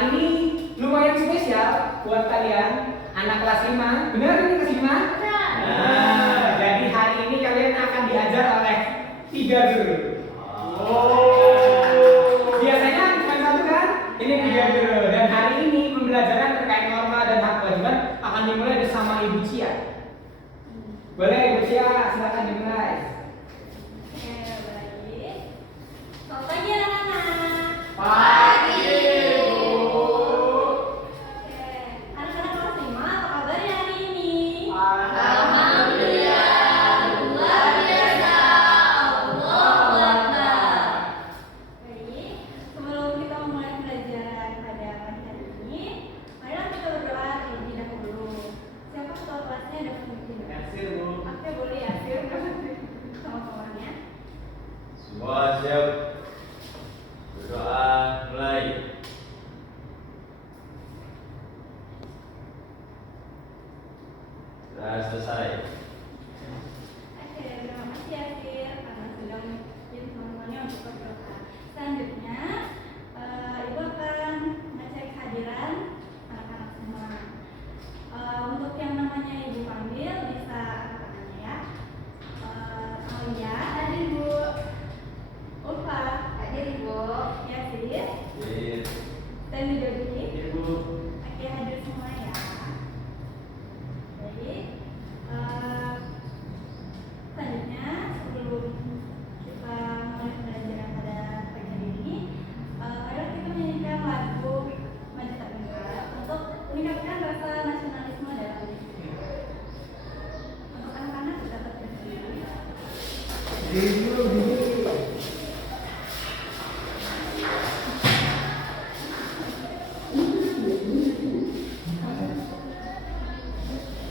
hari ini lumayan spesial buat kalian anak kelas 5. Benar ini kelas 5? Nah, jadi hari ini kalian akan diajar oleh 3 guru. Biasanya cuma satu kan? Ini 3 guru. Dan hari ini pembelajaran terkait norma dan hak kewajiban akan dimulai bersama Ibu Cia. Boleh Ibu Cia, silakan dimulai. Oke, baik. Selamat pagi anak-anak. Pagi, Bu. Oke, anak-anak kelas 5 apa kabarnya hari ini? Alhamdulillah, luar biasa. Allahu Akbar. Baik, sebelum kita memulai pembelajaran pada pagi hari ini, marilah kita berdoa terlebih dahulu. Siapa ketua kelasnya ada pemimpin? Kasih Bu. Oke, boleh ya, siap. Sama-sama ya. Semua siap. Berdoa mulai. Sudah selesai. Oke, terima kasih ya Sir karena sudah memimpin semuanya untuk berdoa. Selanjutnya, Ibu akan mengecek kehadiran anak-anak semua. Untuk yang namanya Ibu panggil bisa angkat tangannya ya. Alia, hadir Bu. Ulfa, hadir Ibu. Ya Sir. Jadi, Dan Dodi. Ibu. Oke, hadir semua ya. Baik. Selanjutnya, sebelum kita mulai pembelajaran pada pagi hari ini, marilah kita menyanyikan lagu Maju Tak Gentar untuk meningkatkan rasa nasionalisme dalam diri. Untuk anak-anak dapat berdiri.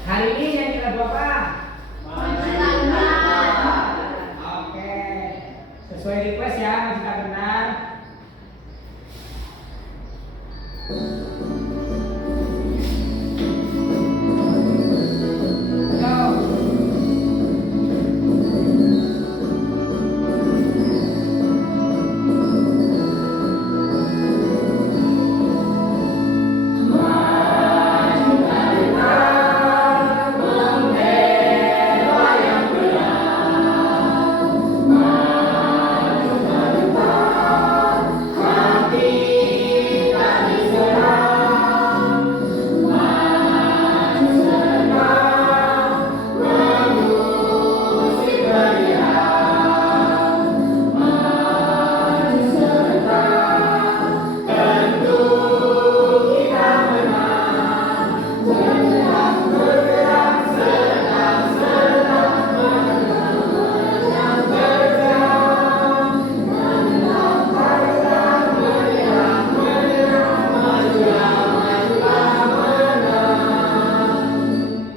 Hari ini yang kita buat apa? Mantap. Oke. Sesuai request ya, kita benar. Go.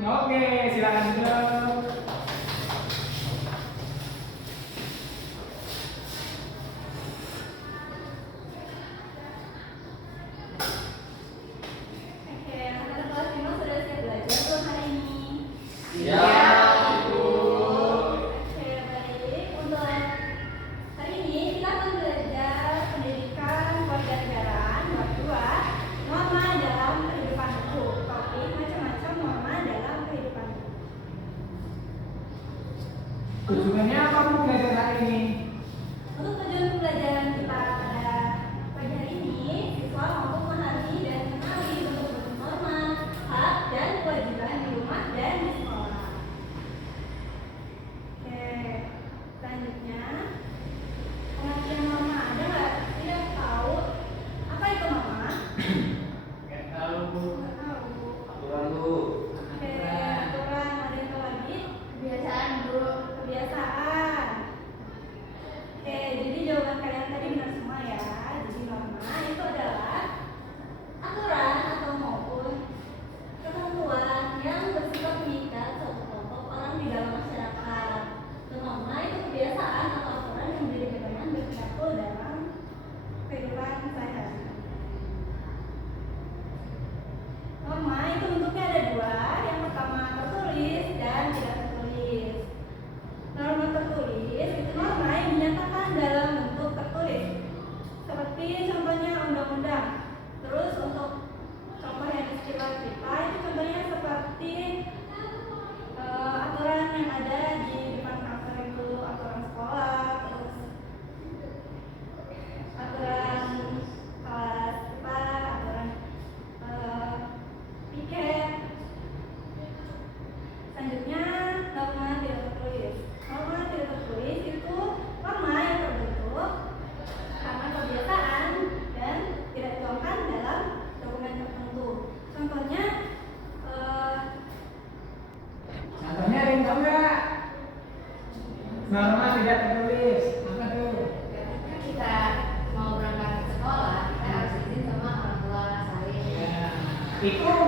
Oke, silakan duduk. Oke, anak-anak kelas 5 sudah siap belajar belum hari ini? Siap, Ibu. Oke, baik. Untuk hari ini kita akan belajar pendidikan kewarganegaraan bab 2, norma dalam kehidupan buku. Topik macam-macam norma dalam kehidupan buku. Tujuannya apa Bu belajar hari ini? Untuk tujuan pembelajaran kita pada pagi hari ini, siswa mampu memahami dan mengenali bentuk-bentuk norma, hak, dan kewajiban di rumah dan di sekolah. Oke, selanjutnya pengertian norma. Ada nggak tidak tahu apa itu norma? Nggak tahu, Bu. Nggak tahu. Aturan, Bu. Oke, aturan ada yang tahu lagi? Kebiasaan Bu. Kebiasaan.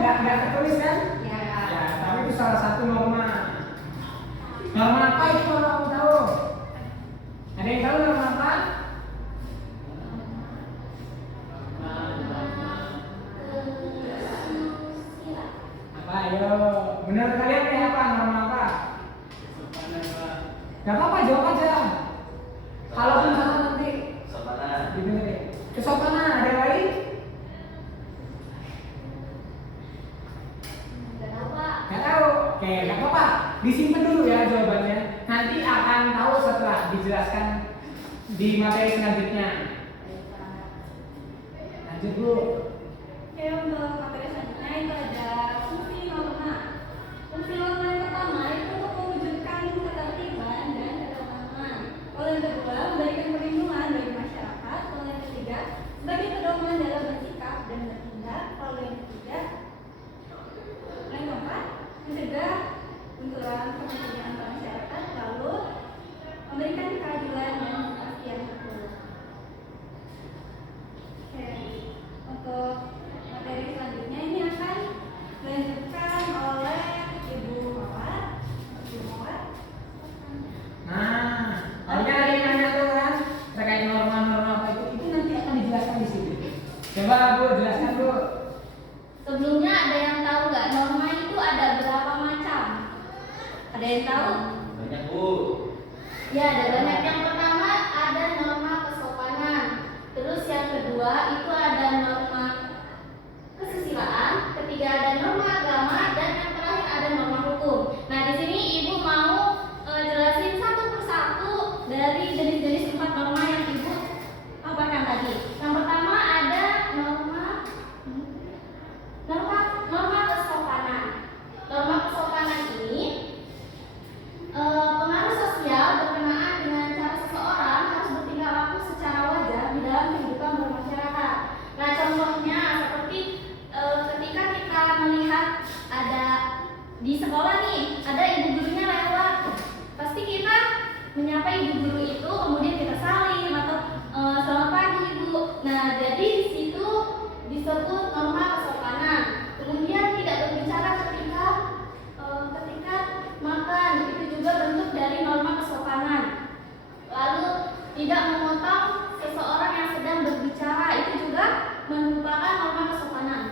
nggak tertulis kan? Ya. Ya, tapi itu salah satu norma. Norma apa itu kalau kamu tahu? Ada yang tahu norma apa? Apa? Ayo, benar kalian nih apa? Norma apa? Gak apa-apa, jawab aja. Kalaupun salah nanti Sopanan. dibenerin. Kesopanan, ada yang lain? Gak tahu. Oke, gak apa-apa. Disimpan dulu ya jawabannya. Nanti akan tahu setelah dijelaskan di materi selanjutnya. Lanjut Bu. Oke, untuk materi selanjutnya itu ada fungsi norma. Fungsi norma yang pertama itu untuk mewujudkan ketertiban dan ketentraman. Kalau yang kedua, memberikan perlindungan bagi masyarakat. Kalau yang ketiga, sebagai pedoman dalam bersikap dan bertindak. Kalau yang ketiga, yang keempat, mencegah benturan kepentingan masyarakat. Lalu memberikan keadilan dan kepastian hukum. Oke, untuk materi selanjutnya ini akan dilanjutkan oleh Ibu Mawar. Ibu Mawar. Nah, tadinya ada yang nanya tuh kan terkait norma-norma apa itu nanti akan dijelaskan di situ. Coba Bu jelaskan Bu. Sebelumnya ada yang tahu nggak norma itu ada berapa macam? Ada yang tahu? Banyak Bu. Ya, ada banyak. Yang pertama ada norma kesopanan. Terus yang kedua itu ada norma kesusilaan. Ketiga ada norma agama dan yang terakhir ada norma hukum. Nah, di sini Ibu mau jelasin satu persatu dari jenis-jenis 4 norma yang Ibu paparkan tadi. Yang pertama ada norma kesopanan. Norma kesopanan ini pengaruh sosial berkenaan dengan cara seseorang harus bertingkah laku secara wajar di dalam kehidupan bermasyarakat. Nah, contohnya seperti ketika kita melihat ada di sekolah nih, ada ibu gurunya lewat, pasti kita menyapa ibu guru itu, kemudian kita salim atau selamat pagi ibu. Nah, jadi di situ disebut norma kesopanan. Kemudian tidak berbicara ketika makan, itu juga bentuk dari norma kesopanan. Lalu tidak memotong seseorang yang sedang berbicara, itu juga merupakan norma kesopanan.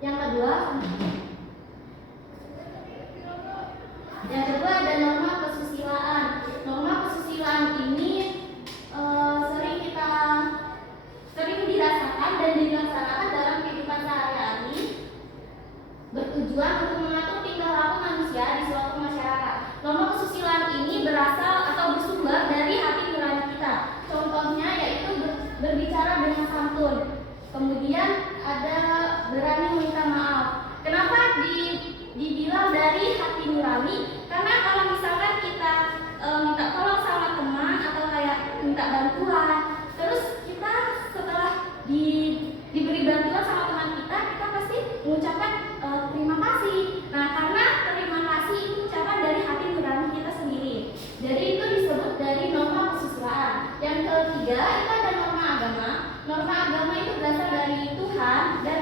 Yang kedua ada norma kesusilaan. Norma kesusilaan ini sering dirasakan dan dilaksanakan dalam kehidupan sehari-hari, bertujuan untuk mengatur tingkah laku manusia di suatu masyarakat. Norma kesusilaan ini berasal atau bersumber dari hati nurani kita. Contohnya yaitu berbicara dengan santun. Kemudian ada berani meminta maaf. Kenapa dibilang dari hati nurani? Karena kalau misalkan kita minta tolong sama teman atau kayak minta bantuan, terus kita setelah diberi bantuan sama teman kita pasti mengucapkan terima kasih. Nah, karena terima kasih itu ucapan dari hati nurani kita sendiri. Jadi itu disebut dari norma kesusilaan. Yang ketiga itu ada norma agama. Norma agama itu berasal dari Tuhan dan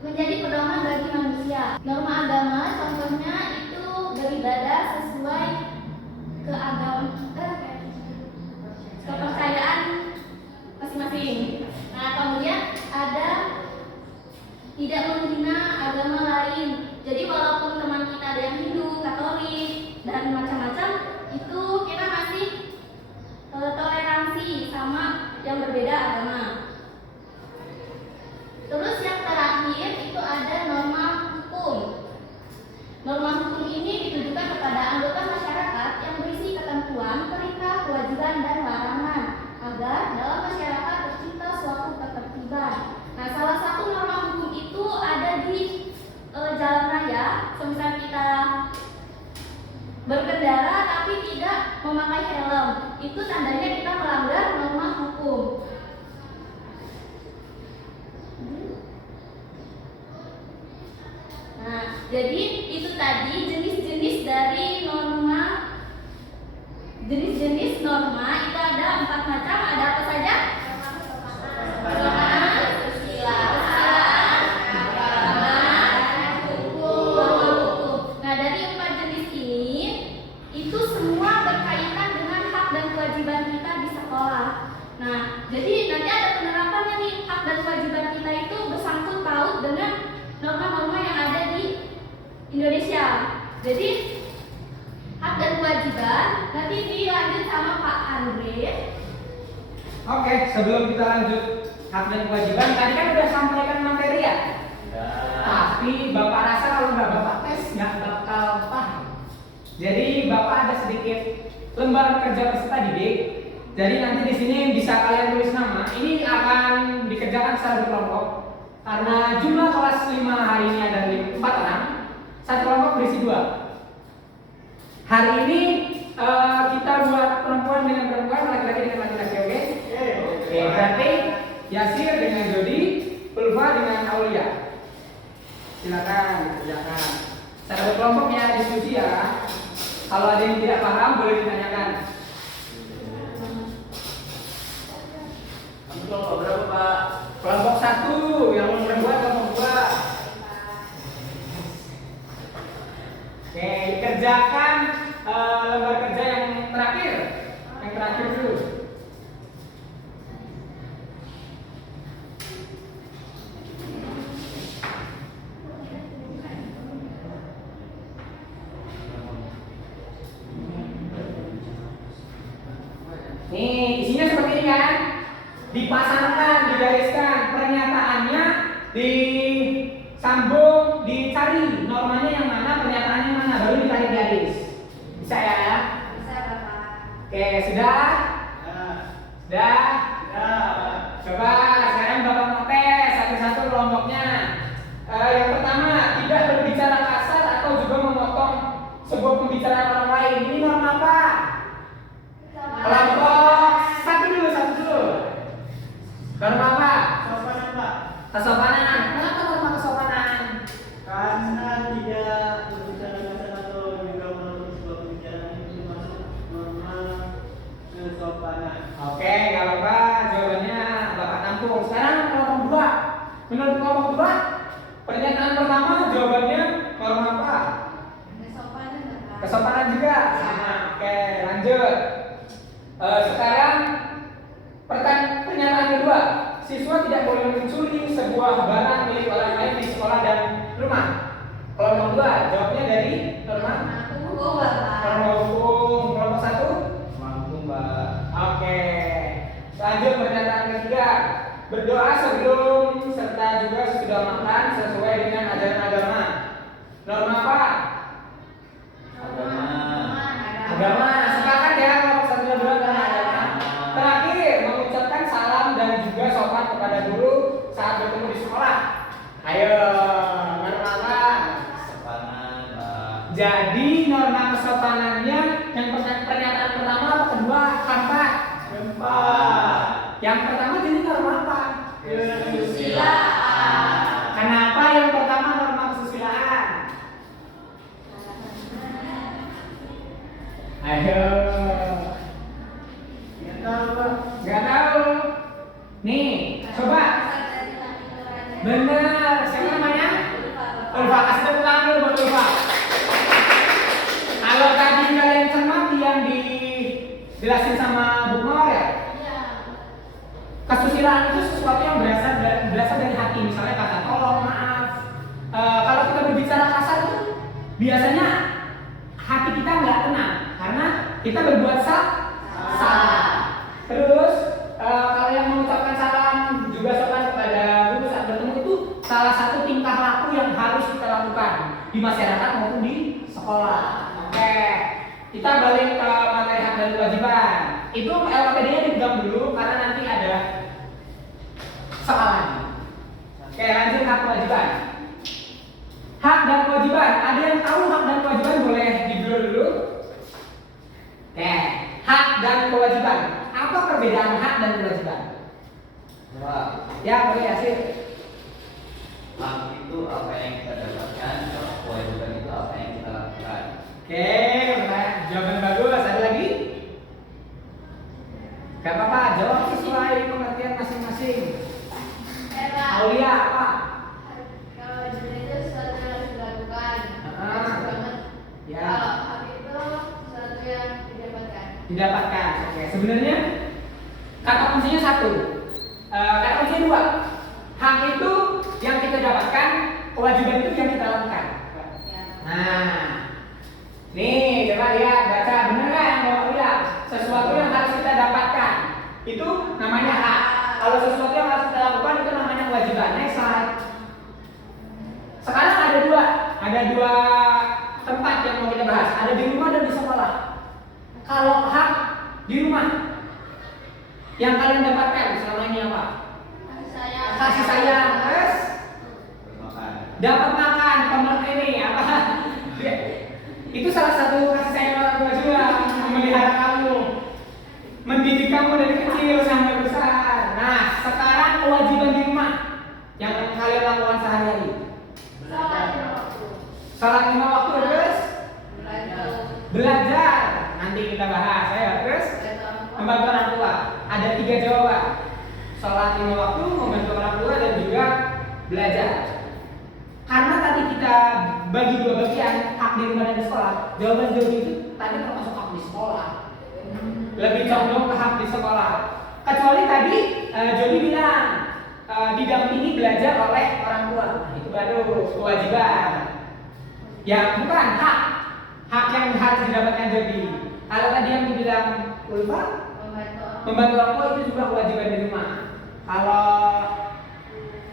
menjadi pedoman bagi manusia. Norma agama contohnya itu beribadah sesuai kepercayaan masing-masing. Nah, kemudian ada tidak menghina agama lain. Jadi walaupun teman kita ada yang Hindu, Katolik, dan macam-macam, itu kita masih toleransi sama yang berbeda agama. Terus yang terakhir itu ada norma hukum. Norma hukum ini ditujukan kepada anggota masyarakat yang berisi ketentuan, perintah, kewajiban, dan larangan agar dalam masyarakat tercipta suatu ketertiban. Nah, salah satu norma hukum itu ada di jalan raya. Semisal kita berkendara tapi tidak memakai helm, itu tandanya kita melanggar norma hukum. Nah, jadi itu tadi jenis-jenis dari norma. Jenis-jenis norma itu ada 4 macam. Ada apa saja? Kesopanan, kesusilaan, Indonesia. Jadi hak dan kewajiban nanti dilanjut sama Pak Andre. Oke, sebelum kita lanjut hak dan kewajiban, tadi kan udah sampaikan materi ya. Tapi Bapak rasa kalau nggak Bapak tes nggak bakal paham. Jadi Bapak ada sedikit lembar kerja peserta didik. Jadi nanti di sini bisa kalian tulis nama. Ini akan dikerjakan secara berkelompok. Karena jumlah kelas 5 hari ini ada 4 orang. Satu kelompok berisi 2. Hari ini kita buat perempuan dengan perempuan, laki-laki dengan laki-laki, oke? Oke, berarti Yasir dengan Jody, Ulfa dengan Aulia. Silakan dikerjakan. Secara berkelompok ya, diskusi ya. Kalau ada yang tidak paham boleh ditanyakan. Kelompok berapa, Pak? Kelompok 1, yang nomor 2 kelompok 2. Oke, kerjakan lembar kerja yang terakhir. Yang terakhir dulu. Nih, isinya seperti ini kan? Dipasangkan, digariskan, pernyataannya disambung, dicari normanya yang mana, pernyataannya yang mana, baru ditarik garis. Bisa ya? Bisa Bapak. Oke, sudah? Sudah? Coba sekarang Bapak mau tes satu-satu kelompoknya. Yang pertama, tidak berbicara kasar atau juga memotong sebuah pembicaraan orang lain. Ini norma apa? Kelompok satu dulu. Norma apa? Sopan, Pak. Kesopanan. Kenapa norma kesopanan? Karena tidak berbicara kasar atau juga memotong sebuah pembicaraan itu masuk norma kesopanan. Oke, nggak apa-apa. Jawabannya Bapak tampung. Sekarang kelompok 2. Menurut kelompok 2, pernyataan pertama jawabannya norma apa? Kesopanan Bapak. Kesopanan juga. Sama. Oke, lanjut. Sekarang pernyataan kedua, siswa tidak boleh mencuri sebuah barang milik orang lain di sekolah dan rumah. Kelompok 2, jawabnya dari norma Hukum Bapak. norma hukum. Kelompok 1, Mampu, Pak. oke. Lanjut pernyataan ketiga, berdoa sebelum serta juga sesudah makan sesuai dengan ajaran agama. Norma apa? Agama. Sepakat ya kelompok 1 dan 2 tentang agama. Terakhir, mengucapkan salam dan juga sopan kepada guru saat bertemu di sekolah. Ayo, norma apa? Kesopanan, Pak. Jadi norma kesopanannya yang pernyataan pertama atau kedua? Keempat. Yang pertama jadi norma apa? Kesusilaan. Kenapa yang pertama norma kesusilaan? Ayo. Nggak tahu. Nih, coba. Benar. Siapa namanya? Ulfa. Kasih tepuk tangan dulu buat Ulfa. Kalau tadi kalian cermat yang dijelasin sama Bu Mawar ya, kesusilaan itu sesuatu yang berasal dari hati. Misalnya kata tolong, maaf. Kalau kita berbicara kasar itu biasanya hati kita nggak tenang karena kita berbuat salah. Terus kalau yang mengucapkan salam juga sopan kepada guru saat bertemu itu salah satu tingkah laku yang harus kita lakukan di masyarakat maupun di sekolah. Oke, kita balik ke materi hak dan kewajiban. Itu LKPD-nya dipegang dulu karena nanti ada soalan. Oke, lanjut hak kewajiban. Hak dan kewajiban. Ada yang tahu hak dan kewajiban boleh di-blur dulu. Oke, hak dan kewajiban. Apa perbedaan hak dan kewajiban? Pak, Ya, boleh Yasir. hak itu apa yang kita dapatkan, kalau kewajiban itu apa yang kita lakukan. Oke, jawaban bagus. Ada lagi? Gak apa-apa, jawab sesuai pengertian masing-masing. Aulia apa? Kalau itu sesuatu yang harus dilakukan, harus banget. Ya. Kalau hak itu sesuatu yang didapatkan. Didapatkan. Oke, sebenarnya kata kuncinya satu. Kata kuncinya 2. Hak itu yang kita dapatkan, kewajiban itu yang kita lakukan. Ya. Nih, coba lihat, baca bener nggak yang Bapak bilang? Sesuatu yang harus kita dapatkan itu namanya hak. Kalau sesuatu yang harus kita lakukan itu namanya kewajiban. Next slide. Sekarang ada dua tempat yang mau kita bahas. Ada di rumah dan di sekolah. Kalau hak di rumah, yang kalian dapatkan selama ini apa? Kasih sayang, terus dapat makan, ini apa? Itu salah satu kasih sayang orang tua juga, memelihara kamu, mendidik kamu dari kecil sampai besar. Nah, sekarang kewajiban di rumah yang kalian lakukan sehari-hari. Salat 5 waktu, terus belajar. Nanti kita bahas ya. Terus membantu orang tua. Ada 3 jawaban. Salat 5 waktu, membantu orang tua, dan juga belajar. Karena tadi kita bagi 2 bagian, hak di rumah dan di sekolah. Jawaban Jody itu tadi termasuk hak di sekolah. Lebih condong ke hak di sekolah. Kecuali tadi Jody bilang didampingi belajar oleh orang tua. Nah, itu baru kewajiban. Ya bukan hak. Hak yang harus didapatkan Jody. Kalau tadi yang dibilang Ulfa, membantu orang tua itu juga kewajiban di rumah. Kalau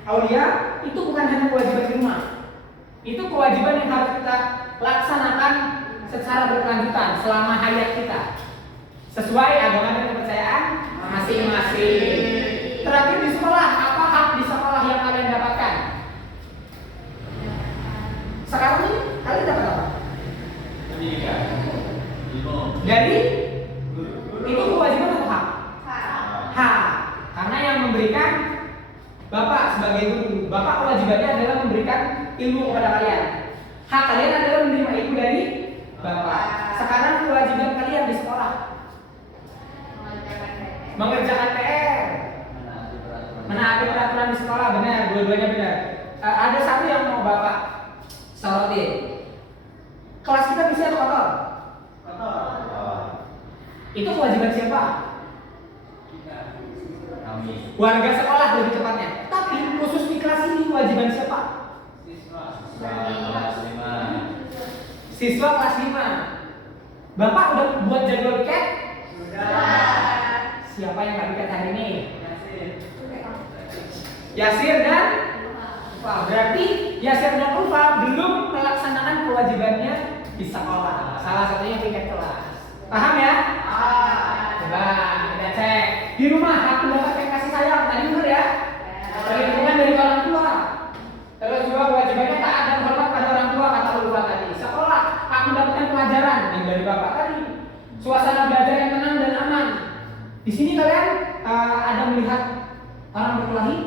Aulia, itu bukan hanya kewajiban di rumah. Itu kewajiban yang harus kita laksanakan secara berkelanjutan selama hayat kita. Sesuai agama dan kepercayaan masing-masing. Terakhir di sekolah, apa hak di sekolah yang kalian dapatkan? Sekarang ini kalian dapat apa? Pendidikan. Dari itu kewajiban atau hak? Hak. Karena yang memberikan Bapak sebagai guru, Bapak kewajibannya adalah memberikan ilmu kepada kalian. Hak kalian adalah menerima ilmu dari Bapak. Sekarang kewajiban kalian di sekolah mengerjakan PR, menaati peraturan di sekolah, benar, dua-duanya benar. Ada satu yang mau Bapak sorotin. Kelas kita bersih atau kotor? Kotor. Itu kewajiban siapa? Kami. Warga sekolah lebih tepatnya. Tapi khusus di kelas ini kewajiban siapa? Kelas 5. Siswa kelas 5. Bapak udah buat jadwal piket? Sudah. Siapa yang nggak piket hari ini? Yasin. Yasir dan Ulfa. Berarti Yasir dan Ulfa belum melaksanakan kewajibannya di sekolah. Salah satunya piket kelas. Paham ya? Coba kita cek. Di rumah hak mendapatkan kasih sayang. Tadi benar ya? Perlindungan dari orang tua. Terus juga kewajibannya taat dan hormat pada orang tua, kata Ulfa tadi. Sekolah hak mendapatkan pelajaran yang dari Bapak tadi. Suasana belajar yang tenang dan aman. Di sini kalian ada melihat orang berkelahi?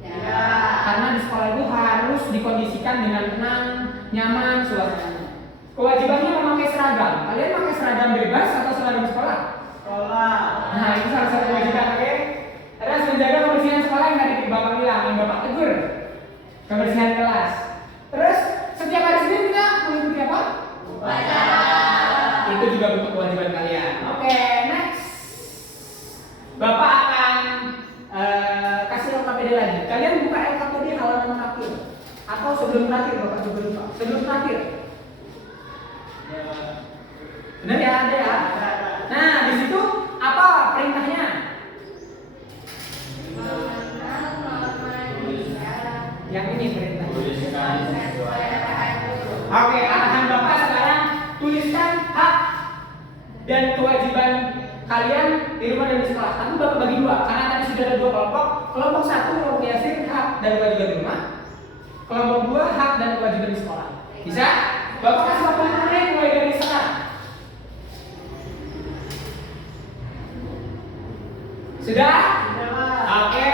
Ya. Karena di sekolah itu harus dikondisikan dengan tenang, nyaman suasananya. Kewajibannya memakai seragam. Kalian pakai seragam bebas atau seragam sekolah? Sekolah. Nah, itu salah satu kewajiban, oke? Terus menjaga kebersihan sekolah yang tadi Bapak bilang, yang Bapak tegur. Kebersihan kelas. Terus setiap hari Senin kita mengikuti apa? Upacara. Itu juga bentuk kewajiban kalian. Oke, next. Bapak akan kasih LKPD lagi. Kalian buka LKPD halaman akhir atau sebelum terakhir, Bapak juga lupa. Sebelum terakhir. Benar ya, ada ya. Nah, di situ apa perintahnya? Yang ini perintahnya. Oke, arahan Bapak sekarang tuliskan hak dan kewajiban kalian di rumah dan di sekolah. Tapi Bapak bagi 2, karena tadi sudah ada 2 kelompok. Kelompok 1 kelompok Yasir, hak dan kewajiban di rumah. Kelompok 2 hak dan kewajiban di sekolah. Bisa? Bapak kasih waktu menit mulai dari sekarang. Sudah? Oke,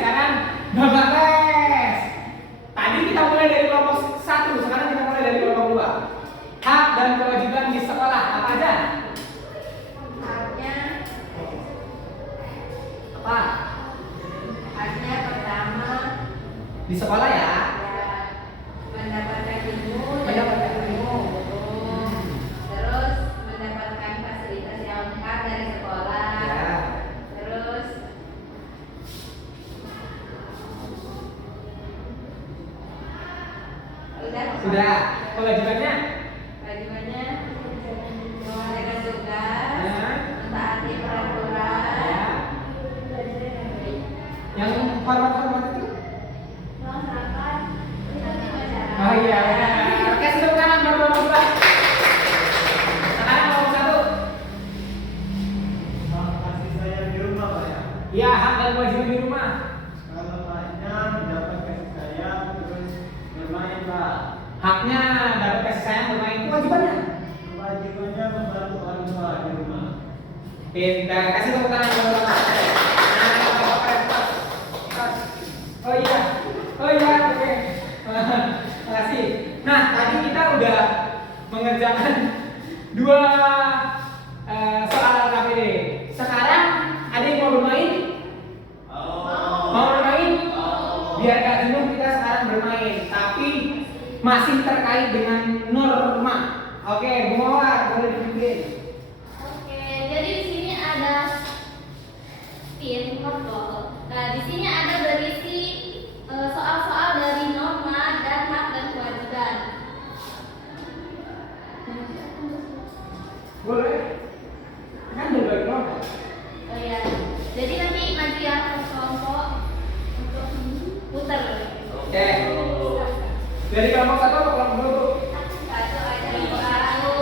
sekarang Bapak tes. Tadi kita mulai dari kelompok 1, sekarang kita mulai dari kelompok 2. Hak dan kewajiban di sekolah apa aja? Apa? Haknya pertama Di sekolah ya? mendapatkan ilmu, Mendapatkan ilmu. terus mendapatkan fasilitas yang lengkap dari sekolah, Ya. terus udah Sudah. Kewajibannya? kewajibannya Oh iya, benar. Oke, tepuk tangan buat kelompok 2. Sekarang kelompok 1. Hak kasih sayang di rumah, Pak ya. Iya, hak dan kewajiban di rumah. Kalau haknya dapat kasih sayang terus bermain, Pak. Haknya dapat kasih sayang bermain. Kewajibannya. Kewajibannya membantu orang tua di rumah. Pintar. Kasih tepuk tangan buat kelompok 1. Nah, kelompok 2. Oh iya. Oh iya, oke. Makasih. Nah, tadi kita udah mengerjakan 2 soal KPD. Sekarang ada yang mau bermain? Mau bermain? Biar gak jenuh kita sekarang bermain, tapi masih terkait dengan norma. Oke, Bu Mawar boleh dipimpin. Oke, jadi di sini ada pin workbook. Nah, di sini ada berisi soal-soal dari norma dan hak dan kewajiban. Boleh? Kan berbagi kelompok. Oh iya. Jadi nanti maju ya ke kelompok untuk putar. Oke. Dari kelompok 1 ke kelompok 2. Satu aja satu.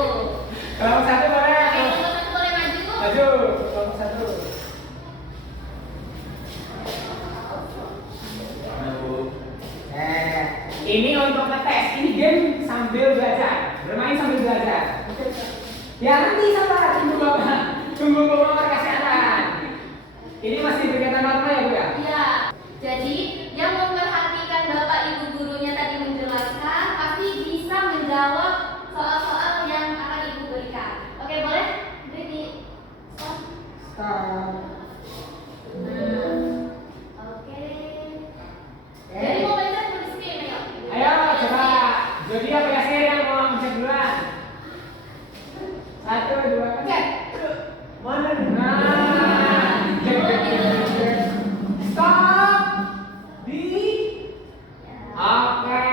Kelompok 1 boleh. Teman-teman boleh maju. Maju, kelompok 1. Ini untuk ngetes, ini game sambil belajar, bermain sambil belajar. Ya nanti sabar, tunggu Bapak kasih arahan. Ini masih berkaitan norma ya Bu ya? Iya. Jadi yang memperhatikan Bapak Ibu gurunya tadi menjelaskan pasti bisa menjawab soal-soal yang akan Ibu berikan. Oke, boleh? Beri stop. Stop. Nah. Oke. Jadi mau baca tulis screen ya? Ayo coba, jadi apa ya sih yang mau ngecek duluan? 1, 2, pencet. Mana? Nah, stop. Di. Oke,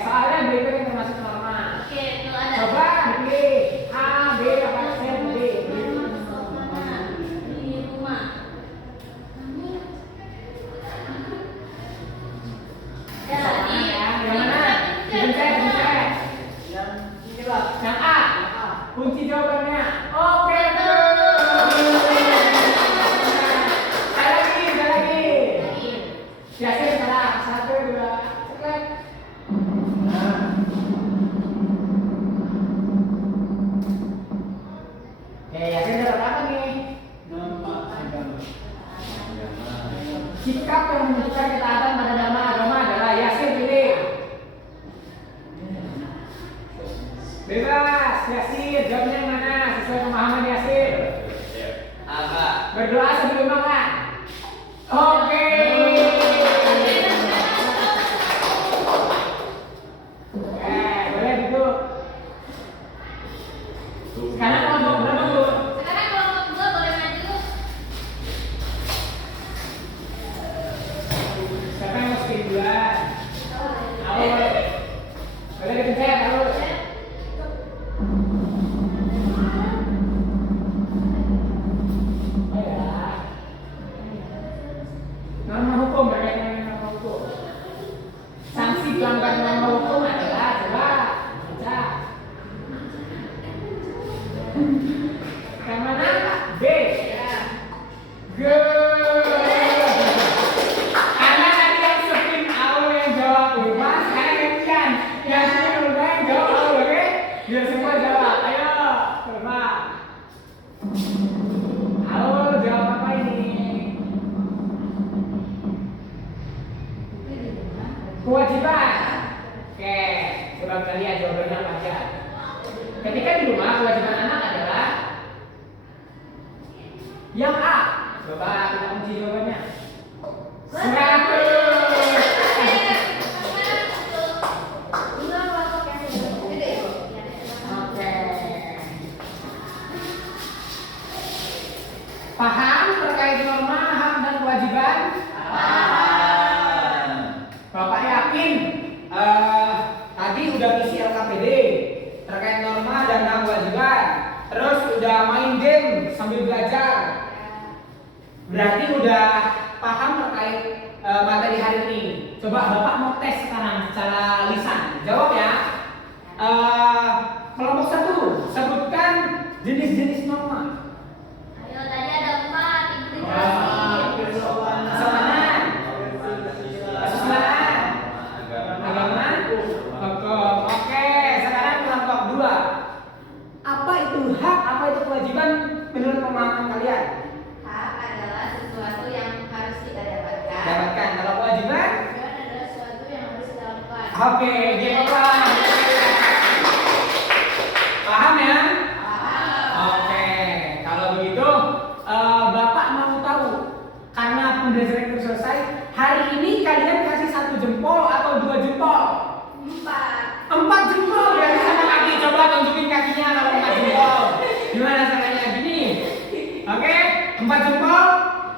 soalnya berikut yang termasuk norma. Oke, itu ada. Coba dipilih A, B, apa C, D. Masuk mana? Di rumah. Ya, di Yang mana? Dipencet. Yang ini, Pak. Yang A. Kunci jawabannya. Oke, betul. Sekali lagi. Yasin salah. 1, 2, ceklek. Nah, Oke, Yasin dapat apa nih? nampak agama. Sikap yang menunjukkan ketaatan pada nama agama adalah Yasin pilih. Bebas, Yasin, jawabnya yang mana? Sesuai pemahaman Yasin. Berdoa sebelum makan. Oke. Boleh duduk. Sekarang kelompok berapa Bu? Sekarang kelompok 2 boleh maju. Siapa yang mau skip duluan? Aku boleh dipencet, aku. Oh ya. Norma hukum berkaitan dengan norma hukum. Sanksi pelanggar norma hukum adalah coba baca. Yang mana? B. G. Karena tadi yang spin awal yang jawab Ulfa, sekarang gantian. Yang spin Ulfa yang jawab awal, oke? Biar semua jawab. Ayo, Ulfa. Awal jawab apa ini? Kewajiban. Oke, coba kita lihat jawabannya apa aja. Ketika di rumah, kewajiban anak adalah yang A. Coba kita kunci jawabannya. 100. Oke. Paham terkait norma, hak dan kewajiban? Bapak yakin tadi udah ngisi LKPD terkait norma dan hak kewajiban. Terus udah main game sambil belajar. Berarti udah paham terkait materi hari ini. Coba Bapak mau tes sekarang secara lisan. Jawab ya. Kelompok 1, sebutkan jenis-jenis norma. Ayo, tadi ada 4, Ibu Wah, dikasih. Kesopanan, kesusilaan, agama, hukum. Oke, sekarang kelompok 2. Apa itu hak, apa itu kewajiban menurut pemahaman kalian? Hak adalah sesuatu yang harus kita dapatkan. Dapatkan. Kalau kewajiban? Kewajiban adalah sesuatu yang harus kita lakukan. Oke, paham. Paham ya? Oke, kalau begitu Bapak mau tahu karena pembelajaran itu selesai, hari ini kalian kasih 1 jempol atau 2 jempol? 4 jempol ya sama kaki. Coba tunjukin kakinya kalau 4 jempol. Gimana caranya gini? Oke, 4 jempol.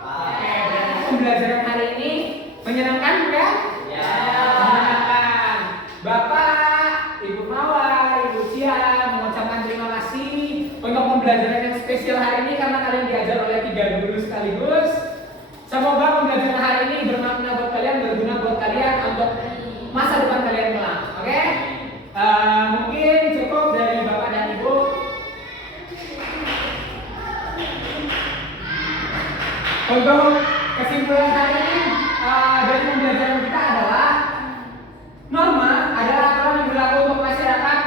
Oke, berarti pembelajaran hari ini menyenangkan bukan? Ya. Menyenangkan. Bapak, Ibu Mawar, Ibu Cia mengucapkan terima kasih untuk pembelajaran yang spesial hari ini karena kalian diajar oleh 3 guru sekaligus. Semoga pembelajaran hari ini bermakna buat kalian, berguna buat kalian untuk masa depan kalian kelak. Oke? Mungkin cukup dari Bapak dan Ibu. Untuk kesimpulan hari ini dari pembelajaran kita adalah norma adalah aturan yang berlaku untuk masyarakat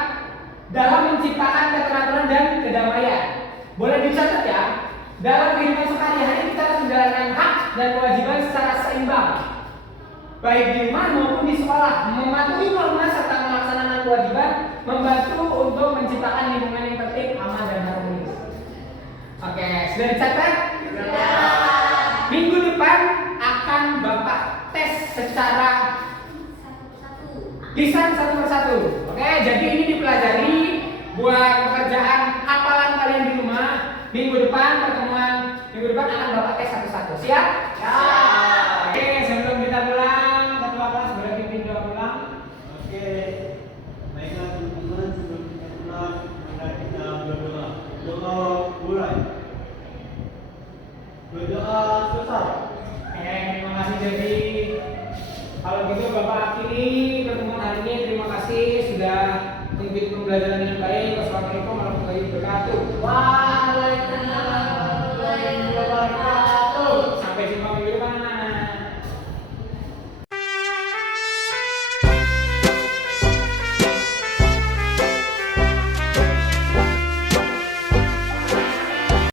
dalam menciptakan keteraturan dan kedamaian. Boleh dicatat ya, dalam kehidupan sehari-hari kita harus menjalankan hak dan kewajiban secara seimbang, baik di rumah maupun di sekolah. Mematuhi norma serta melaksanakan kewajiban membantu untuk menciptakan lingkungan yang tertib, aman dan harmonis. Oke, sudah dicatat? Minggu depan akan Bapak tes secara lisan 1 persatu. Oke, jadi ini dipelajari buat pekerjaan hafalan kalian di rumah. Minggu depan akan Bapak tes satu-satu. Siap? Oke, sebelum kita pulang, ketua kelas boleh pimpin doa pulang. Oke, baiklah teman-teman, sebelum kita pulang, mari kita berdoa. Doa mulai. Berdoa selesai. Oke, terima kasih jadi. Kalau gitu Bapak akhiri pertemuan hari ini. Terima kasih sudah mengikuti pembelajaran dengan baik. Wassalamualaikum warahmatullahi wabarakatuh. Waalaikumsalam warahmatullahi wabarakatuh.